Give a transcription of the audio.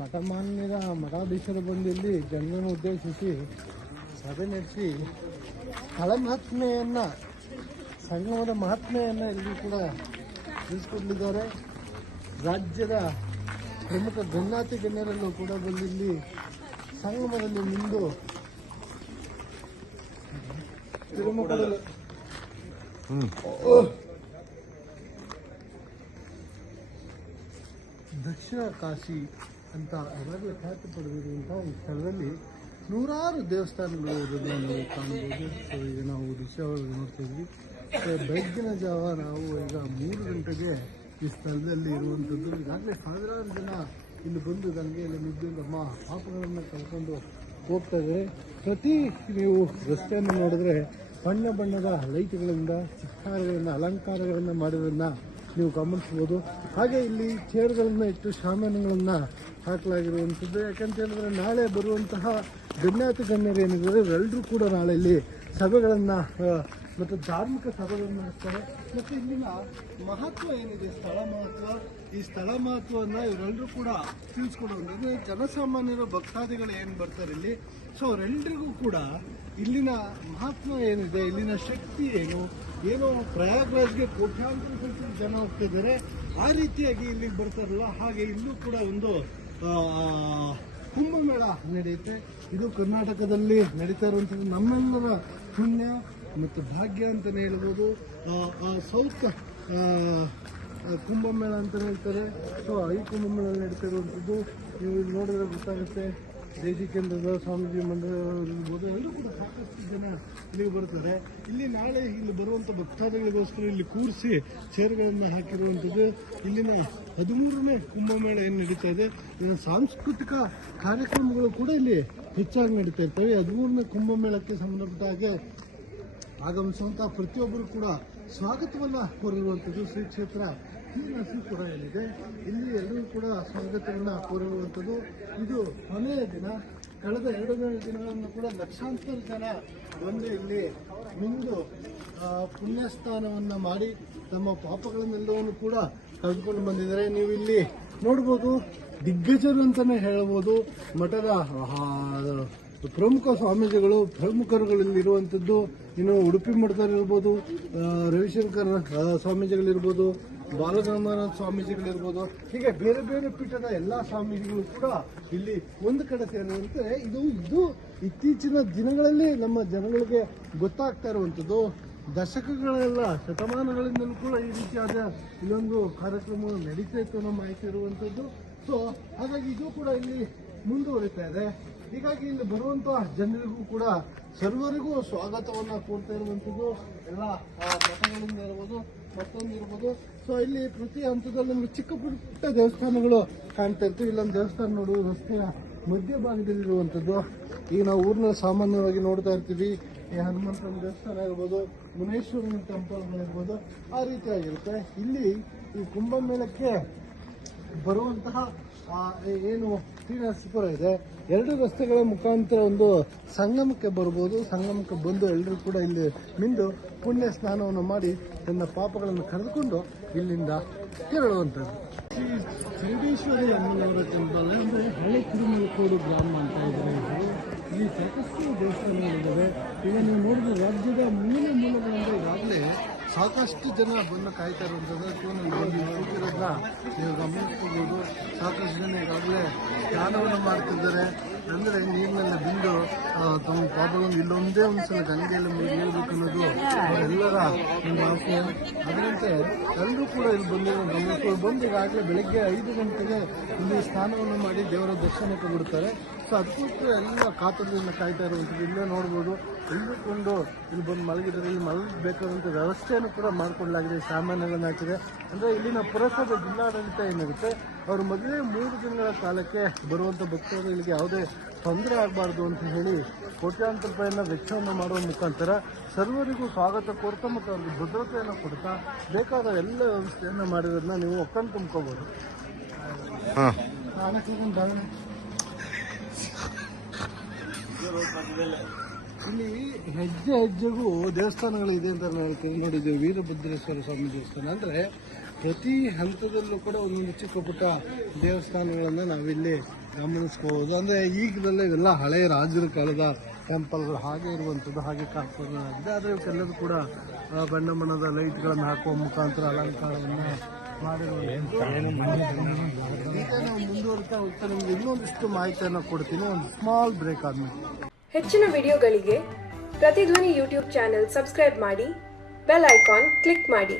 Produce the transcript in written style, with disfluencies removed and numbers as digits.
ಮಠಮಾನ್ಯರ ಮಠಾಧೀಶರು ಬಂದು ಇಲ್ಲಿ ಜನರನ್ನು ಉದ್ದೇಶಿಸಿ ಸಭೆ ನಡೆಸಿ ಸ್ಥಳ ಮಹಾತ್ಮೆಯನ್ನು, ಸಂಗಮದ ಮಹಾತ್ಮೆಯನ್ನು ಇಲ್ಲಿ ಕೂಡ ತಿಳಿಸ್ಕೊಡ್ಲಿದ್ದಾರೆ. ರಾಜ್ಯದ ಪ್ರಮುಖ ಗಣ್ಯಾತಿ ಗಣ್ಯರಲ್ಲೂ ಕೂಡ ಬಂದು ಇಲ್ಲಿ ಸಂಗಮದಲ್ಲಿ ಮಿಂದು ತಿರುಮುಖದಲ್ಲಿ ದಕ್ಷಿಣ ಕಾಶಿ ಅಂತ ಯಾವಾಗಲೂ ಖ್ಯಾತಿ ಪಡೆದಿರುವಂತಹ ಈ ಸ್ಥಳದಲ್ಲಿ ನೂರಾರು ದೇವಸ್ಥಾನಗಳು ಇರೋದನ್ನು ನಾವು ಕಾಣ್ಬೋದು. ಸೊ ಈಗ ನಾವು ದೃಶ್ಯವಾಗಿ ನೋಡ್ತಾ ಇದ್ವಿ. ಬೆಳಗ್ಗಿನ ಜಾವ ನಾವು ಈಗ 3 ಗಂಟೆಗೆ ಈ ಸ್ಥಳದಲ್ಲಿ ಇರುವಂಥದ್ದು. ಈಗಾಗಲೇ ಸಾವಿರಾರು ಜನ ಇಲ್ಲಿ ಬಂದು ಗಂಗೆಯಲ್ಲಿ ಮಿದ್ದು ನಮ್ಮ ಪಾಪಗಳನ್ನು ಕಳ್ಕೊಂಡು ಹೋಗ್ತಾ ಇದ್ದಾರೆ. ಪ್ರತಿ ನೀವು ರಸ್ತೆಯನ್ನು ನೋಡಿದ್ರೆ ಬಣ್ಣ ಬಣ್ಣದ ಲೈಟ್ಗಳಿಂದ, ಚಿತ್ತಾರಗಳಿಂದ, ಅಲಂಕಾರಗಳನ್ನು ಮಾಡಿರೋದನ್ನ ನೀವು ಗಮನಿಸ್ಬೋದು. ಹಾಗೆ ಇಲ್ಲಿ ಚೇರ್ಗಳನ್ನು ಇಟ್ಟು ಶಾಮಿಯಾನಗಳನ್ನು ಹಾಕಲಾಗಿರುವಂಥದ್ದು. ಯಾಕಂತ ಹೇಳಿದ್ರೆ ನಾಳೆ ಬರುವಂತಹ ಗಣ್ಯಾತಿ ಗಣ್ಯರು ಏನಿದ್ದಾರೆ ಎಲ್ಲರೂ ಕೂಡ ನಾಳೆ ಇಲ್ಲಿ ಸಭೆಗಳನ್ನು ಮತ್ತು ಧಾರ್ಮಿಕ ಸಭೆಗಳನ್ನು ನಡೆಸ್ತಾರೆ. ಮತ್ತು ಇಲ್ಲಿನ ಮಹತ್ವ ಏನಿದೆ, ಸ್ಥಳ ಮಹತ್ವ, ಈ ಸ್ಥಳ ಮಹತ್ವವನ್ನು ಇವರೆಲ್ಲರೂ ಕೂಡ ತಿಳಿಸ್ಕೊಡುವಂಥದ್ದು. ಜನಸಾಮಾನ್ಯರು ಭಕ್ತಾದಿಗಳು ಏನು ಬರ್ತಾರೆ ಇಲ್ಲಿ, ಸೊ ಅವರೆಲ್ಲರಿಗೂ ಕೂಡ ಇಲ್ಲಿನ ಮಹತ್ವ ಏನಿದೆ, ಇಲ್ಲಿನ ಶಕ್ತಿ ಏನೋ ಪ್ರಯಾಗ್ರಾಜ್ಗೆ ಕೋಟ್ಯಾಂತರ ಸಂಖ್ಯೆ ಜನ ಹೋಗ್ತಿದ್ದಾರೆ. ಆ ರೀತಿಯಾಗಿ ಇಲ್ಲಿಗೆ ಬರ್ತಾರಲ್ಲ, ಹಾಗೆ ಇಲ್ಲೂ ಕೂಡ ಒಂದು ಕುಂಭಮೇಳ ನಡೆಯುತ್ತೆ. ಇದು ಕರ್ನಾಟಕದಲ್ಲಿ ನಡೀತಾ ಇರುವಂಥದ್ದು ನಮ್ಮೆಲ್ಲರ ಪುಣ್ಯ ಮತ್ತು ಭಾಗ್ಯ ಅಂತಲೇ ಹೇಳ್ಬೋದು. ಸೌತ್ ಕುಂಭಮೇಳ ಅಂತಲೇ ಹೇಳ್ತಾರೆ. ಸೊ ಈ ಕುಂಭಮೇಳ ನಡೀತಾ ಇರುವಂಥದ್ದು ನೀವು ಇಲ್ಲಿ ನೋಡಿದ್ರೆ ಗೊತ್ತಾಗುತ್ತೆ. ದೇಶಿ ಕೇಂದ್ರದ ಸ್ವಾಮೀಜಿ ಮಂದಿರ ಇರ್ಬೋದು, ಎಲ್ಲರೂ ಕೂಡ ಸಾಕಷ್ಟು ಜನ ಇಲ್ಲಿಗೆ ಬರ್ತಾರೆ. ಇಲ್ಲಿ ನಾಳೆ ಇಲ್ಲಿ ಬರುವಂಥ ಭಕ್ತಾದಿಗಳಿಗೋಸ್ಕರ ಇಲ್ಲಿ ಕೂರಿಸಿ ಚೇರ್ಗಳನ್ನು ಹಾಕಿರುವಂಥದ್ದು. ಇಲ್ಲಿನ 13ನೇ ಕುಂಭಮೇಳ ಏನು ನಡೀತಾ ಇದೆ, ಇನ್ನು ಸಾಂಸ್ಕೃತಿಕ ಕಾರ್ಯಕ್ರಮಗಳು ಕೂಡ ಇಲ್ಲಿ ಹೆಚ್ಚಾಗಿ ನಡೀತಾ ಇರ್ತವೆ. 13ನೇ ಕುಂಭಮೇಳಕ್ಕೆ ಸಂಬಂಧಪಟ್ಟ ಹಾಗೆ ಆಗಮಿಸುವಂಥ ಪ್ರತಿಯೊಬ್ಬರು ಕೂಡ ಸ್ವಾಗತವನ್ನು ಕೋರಿರುವಂಥದ್ದು. ಶ್ರೀ ಕ್ಷೇತ್ರ ನರಸೀಪುರ ಏನಿದೆ ಇಲ್ಲಿ ಎಲ್ಲರೂ ಕೂಡ ಸ್ವಾಗತವನ್ನು ಕೋರಿರುವಂಥದ್ದು. ಇದು ಕೊನೆಯ ದಿನ. ಕಳೆದ 2 ದಿನಗಳನ್ನು ಕೂಡ ಲಕ್ಷಾಂತರ ಜನ ಬಂದು ಇಲ್ಲಿ ಮಿಂದು ಪುಣ್ಯಸ್ನಾನವನ್ನು ಮಾಡಿ ತಮ್ಮ ಪಾಪಗಳನ್ನೆಲ್ಲವನ್ನು ಕೂಡ ಕಳೆದುಕೊಂಡು ಬಂದಿದ್ದಾರೆ. ನೀವು ಇಲ್ಲಿ ನೋಡ್ಬೋದು, ದಿಗ್ಗಜರು ಅಂತಲೇ ಹೇಳ್ಬೋದು. ಮಠದ ಪ್ರಮುಖ ಸ್ವಾಮೀಜಿಗಳು, ಪ್ರಮುಖರುಗಳಿರುವಂಥದ್ದು. ಇನ್ನು ಉಡುಪಿ ಮಠದಲ್ಲಿರ್ಬೋದು, ರವಿಶಂಕರ್ ಸ್ವಾಮೀಜಿಗಳಿರ್ಬೋದು, ಬಾಲಗಂಗಾಧರ ಸ್ವಾಮೀಜಿಗಳಿರ್ಬೋದು, ಹೀಗೆ ಬೇರೆ ಬೇರೆ ಪೀಠದ ಎಲ್ಲ ಸ್ವಾಮೀಜಿಗಳು ಕೂಡ ಇಲ್ಲಿ ಒಂದು ಕಡೆ ಸೇರುವಂತೆ ಇದು ಇತ್ತೀಚಿನ ದಿನಗಳಲ್ಲಿ ನಮ್ಮ ಜನಗಳಿಗೆ ಗೊತ್ತಾಗ್ತಾ ಇರುವಂಥದ್ದು. ದಶಕಗಳೆಲ್ಲ, ಶತಮಾನಗಳಿಂದಲೂ ಕೂಡ ಈ ರೀತಿಯಾದ ಇಲ್ಲೊಂದು ಕಾರ್ಯಕ್ರಮ ನಡೀತಾ ಇತ್ತು ಅನ್ನೋ ಮಾಹಿತಿ ಇರುವಂಥದ್ದು. ಸೊ ಹಾಗಾಗಿ ಇದು ಕೂಡ ಇಲ್ಲಿ ಮುಂದುವರಿತಾ ಇದೆ. ಹೀಗಾಗಿ ಇಲ್ಲಿ ಬರುವಂತಹ ಜನರಿಗೂ ಕೂಡ ಸರ್ವರಿಗೂ ಸ್ವಾಗತವನ್ನು ಕೋರ್ತಾ ಇರುವಂಥದ್ದು. ಎಲ್ಲ ಮಠಗಳಿಂದ ಇರ್ಬೋದು, ಮತ್ತೊಂದು ಇರ್ಬೋದು. ಸೊ ಇಲ್ಲಿ ಪ್ರತಿ ಹಂತದಲ್ಲಿ ನಮಗೆ ಚಿಕ್ಕ ಪುಟ್ಟ ದೇವಸ್ಥಾನಗಳು ಕಾಣ್ತಾ ಇರ್ತೀವಿ. ಇಲ್ಲೊಂದು ದೇವಸ್ಥಾನ ನೋಡುವುದು ರಸ್ತೆಯ ಮಧ್ಯಭಾಗದಲ್ಲಿರುವಂಥದ್ದು. ಈಗ ನಾವು ಊರಿನಲ್ಲಿ ಸಾಮಾನ್ಯವಾಗಿ ನೋಡ್ತಾ ಇರ್ತೀವಿ. ಈ ಹನುಮಂತನ ದೇವಸ್ಥಾನ ಇರ್ಬೋದು, ಮುನೇಶ್ವರನ ಟೆಂಪಲ್ಗಳಿರ್ಬೋದು, ಆ ರೀತಿಯಾಗಿರುತ್ತೆ. ಇಲ್ಲಿ ಈ ಕುಂಭಮೇಳಕ್ಕೆ ಬರುವಂತಹ ಏನು ಶ್ರೀನರಸೀಪುರ ಇದೆ, 2 ರಸ್ತೆಗಳ ಮುಖಾಂತರ ಒಂದು ಸಂಗಮಕ್ಕೆ ಬರ್ಬೋದು. ಸಂಗಮಕ್ಕೆ ಬಂದು ಎಲ್ಲರೂ ಕೂಡ ಇಲ್ಲಿ ಮಿಂದು ಪುಣ್ಯ ಸ್ನಾನವನ್ನು ಮಾಡಿ ತನ್ನ ಪಾಪಗಳನ್ನು ಕರೆದುಕೊಂಡು ಇಲ್ಲಿಂದ ತೆರಳುವಂಥದ್ದು. ಶ್ರೀ ಚೌಡೇಶ್ವರಿ ಅಮ್ಮನವರ ಟೆಂಪಲ್ ಅಂದರೆ ಹಳೆ ತಿರುಮಲಕೋಡು ಗ್ರಾಮ ಅಂತ ಇದ್ದಾರೆ. ಇಲ್ಲಿ ಸಾಕಷ್ಟು ದೇವಸ್ಥಾನಗಳಿದ್ದಾವೆ. ಈಗ ನೀವು ನೋಡಿದ್ರೆ ರಾಜ್ಯದ ಮೂಲಗಳಿಂದ ಈಗಾಗಲೇ ಸಾಕಷ್ಟು ಜನ ಬಂದು ಕಾಯ್ತಾ ಇರುವಂಥದ್ದು. ಕ್ಯೂನಲ್ಲಿ ಬಂದು ಕೂತಿರೋದನ್ನ ನೀವು ಗಮನಿಸ್ಕೋಬೋದು. ಸಾಕಷ್ಟು ಜನ ಈಗಾಗಲೇ ಸ್ನಾನವನ್ನು ಮಾಡ್ತಿದ್ದಾರೆ. ಅಂದರೆ ನೀರಿನಲ್ಲಿ ಬಿಂದು ತಮ್ಮ ಪಾಪಗಳನ್ನು ಇಲ್ಲೊಂದೇ ಒಂದ್ಸಲ ಗಂಗೆಯಲ್ಲಿ ಮುಗಿಯಬೇಕು ಅನ್ನೋದು ಎಲ್ಲರ ಒಂದು ಆಸೆ. ಅದರಂತೆ ಎಲ್ಲರೂ ಕೂಡ ಇಲ್ಲಿ ಬಂದು ಈಗಾಗಲೇ ಬೆಳಗ್ಗೆ 5 ಗಂಟೆಗೆ ಇಲ್ಲಿ ಸ್ನಾನವನ್ನು ಮಾಡಿ ದೇವರ ದರ್ಶನಕ್ಕೆ ಬಿಡ್ತಾರೆ. ಸೊ ಅದಕ್ಕೋಸ್ಕರ ಎಲ್ಲ ಕಾತರದಿಂದ ಕಾಯ್ತಾ ಇರುವಂಥದ್ದು. ಇಲ್ಲೇ ನೋಡ್ಬೋದು, ಇಲ್ಲುಕೊಂಡು ಇಲ್ಲಿ ಬಂದು ಮಲಗಿದರೆ ಇಲ್ಲಿ ಮಲಗಬೇಕಾದಂಥ ವ್ಯವಸ್ಥೆಯನ್ನು ಕೂಡ ಮಾಡಿಕೊಡಲಾಗಿದೆ. ಸಾಮಾನ್ಯಗಳನ್ನು ಹಾಕಿದೆ. ಅಂದರೆ ಇಲ್ಲಿನ ಪುರಸಭೆ ಜಿಲ್ಲಾಡಳಿತ ಏನಿರುತ್ತೆ ಅವರು ಮೊದಲೇ 3 ದಿನಗಳ ಕಾಲಕ್ಕೆ ಬರುವಂಥ ಭಕ್ತಾದಿಗಳಿಗೆ ಯಾವುದೇ ತೊಂದರೆ ಆಗಬಾರ್ದು ಅಂತ ಹೇಳಿ ಕೋಟ್ಯಾಂತರ ರೂಪಾಯಿನ ವೆಚ್ಚವನ್ನು ಮಾಡುವ ಮುಖಾಂತರ ಸರ್ವರಿಗೂ ಸ್ವಾಗತ ಕೋರ್ತಾ ಮತ್ತು ಅವ್ರಿಗೆ ಭದ್ರತೆಯನ್ನು ಕೊಡ್ತಾ ಬೇಕಾದ ಎಲ್ಲ ವ್ಯವಸ್ಥೆಯನ್ನು ಮಾಡಿರೋದನ್ನ ನೀವು ಒಕ್ಕಂಡು ತುಂಬ್ಕೋಬೋದು. ಹಾಂ ಇಲ್ಲಿ ಹೆಜ್ಜೆ ಹೆಜ್ಜೆಗೂ ದೇವಸ್ಥಾನಗಳಿದೆ ಅಂತ ನಾನು ಹೇಳ್ತೀನಿ. ನೋಡಿದ್ದೀವಿ ವೀರಭದ್ರೇಶ್ವರ ಸ್ವಾಮಿ ದೇವಸ್ಥಾನ ಅಂದರೆ ಪ್ರತಿ ಹಂತದಲ್ಲೂ ಕೂಡ ಒಂದೊಂದು ಚಿಕ್ಕ ಪುಟ್ಟ ದೇವಸ್ಥಾನಗಳನ್ನು ನಾವಿಲ್ಲಿ ಗಮನಿಸ್ಬೋದು. ಅಂದರೆ ಈಗದಲ್ಲೇ ಇವೆಲ್ಲ ಹಳೆಯ ರಾಜರ ಕಾಲದ ಟೆಂಪಲ್ಗಳು ಹಾಗೆ ಇರುವಂಥದ್ದು, ಹಾಗೆ ಕಾಪಾಡಲಾಗಿದೆ. ಆದರೆ ಇವಕ್ಕೆಲ್ಲರೂ ಕೂಡ ಬಣ್ಣ ಬಣ್ಣದ ಲೈಟ್ಗಳನ್ನು ಹಾಕುವ ಮುಖಾಂತರ ಅಲಂಕಾರವನ್ನು ಮಾಡಿರುವಂಥದ್ದು. ಈಗ ನಾವು ಮುಂದುವರಿತಾ ಹೋಗ್ತಾ ನಿಮ್ಗೆ ಇನ್ನೊಂದಿಷ್ಟು ಮಾಹಿತಿಯನ್ನು ಕೊಡ್ತೀನಿ ಒಂದು ಸ್ಮಾಲ್ ಬ್ರೇಕ್ ಆದಮೇಲೆ. ಹೆಚ್ಚಿನ ವಿಡಿಯೋಗಳಿಗೆ ಪ್ರತಿಧ್ವನಿ ಯೂಟ್ಯೂಬ್ ಚಾನೆಲ್ ಸಬ್ಸ್ಕ್ರೈಬ್ ಮಾಡಿ, ಬೆಲ್ ಐಕಾನ್ ಕ್ಲಿಕ್ ಮಾಡಿ.